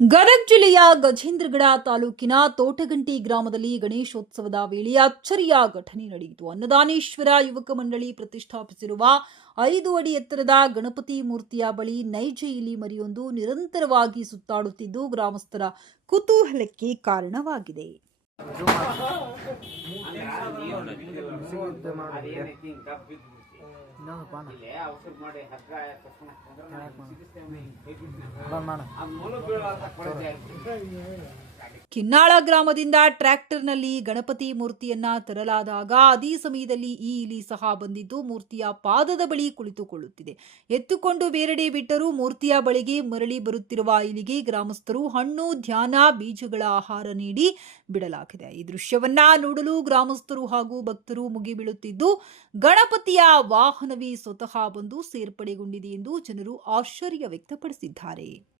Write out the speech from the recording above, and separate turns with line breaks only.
ಗದಗ ಜಿಲ್ಲೆಯ ಗಜೇಂದ್ರಗಡ ತಾಲೂಕಿನ ತೋಟಗಂಟಿ ಗ್ರಾಮದಲ್ಲಿ ಗಣೇಶೋತ್ಸವದ ವೇಳೆ ಅಚ್ಚರಿಯ ಘಟನೆ ನಡೆಯಿತು. ಅನ್ನದಾನೇಶ್ವರ ಯುವಕ ಮಂಡಳಿ ಪ್ರತಿಷ್ಠಾಪಿಸಿರುವ ಐದು ಅಡಿ ಎತ್ತರದ ಗಣಪತಿ ಮೂರ್ತಿಯ ಬಳಿ ನೈಜ ಇಲಿ ಮರಿಯೊಂದು ನಿರಂತರವಾಗಿ ಸುತ್ತಾಡುತ್ತಿದ್ದು ಗ್ರಾಮಸ್ಥರ ಕುತೂಹಲಕ್ಕೆ ಕಾರಣವಾಗಿದೆ.
ಇನ್ನೊಂದು ಪಾನ ಮಾಡ
ಕಿನ್ನಾಳ ಗ್ರಾಮದಿಂದ ಟ್ರ್ಯಾಕ್ಟರ್ನಲ್ಲಿ ಗಣಪತಿ ಮೂರ್ತಿಯನ್ನ ತರಲಾದಾಗ ಅದೇ ಸಮಯದಲ್ಲಿ ಈ ಇಲಿ ಸಹ ಬಂದಿದ್ದು ಮೂರ್ತಿಯ ಪಾದದ ಬಳಿ ಕುಳಿತುಕೊಳ್ಳುತ್ತಿದೆ. ಎತ್ತುಕೊಂಡು ಬೇರೆಡೆ ಬಿಟ್ಟರೂ ಮೂರ್ತಿಯ ಬಳಿಗೆ ಮರಳಿ ಬರುತ್ತಿರುವ ಇಲಿಗೆ ಗ್ರಾಮಸ್ಥರು ಹಣ್ಣು, ಧ್ಯಾನ, ಬೀಜಗಳ ಆಹಾರ ನೀಡಿ ಬಿಡಲಾಗಿದೆ. ಈ ದೃಶ್ಯವನ್ನ ನೋಡಲು ಗ್ರಾಮಸ್ಥರು ಹಾಗೂ ಭಕ್ತರು ಮುಗಿಬೀಳುತ್ತಿದ್ದು, ಗಣಪತಿಯ ವಾಹನವೇ ಸ್ವತಃ ಬಂದು ಸೇರ್ಪಡೆಗೊಂಡಿದೆ ಎಂದು ಜನರು ಆಶ್ಚರ್ಯ ವ್ಯಕ್ತಪಡಿಸಿದ್ದಾರೆ.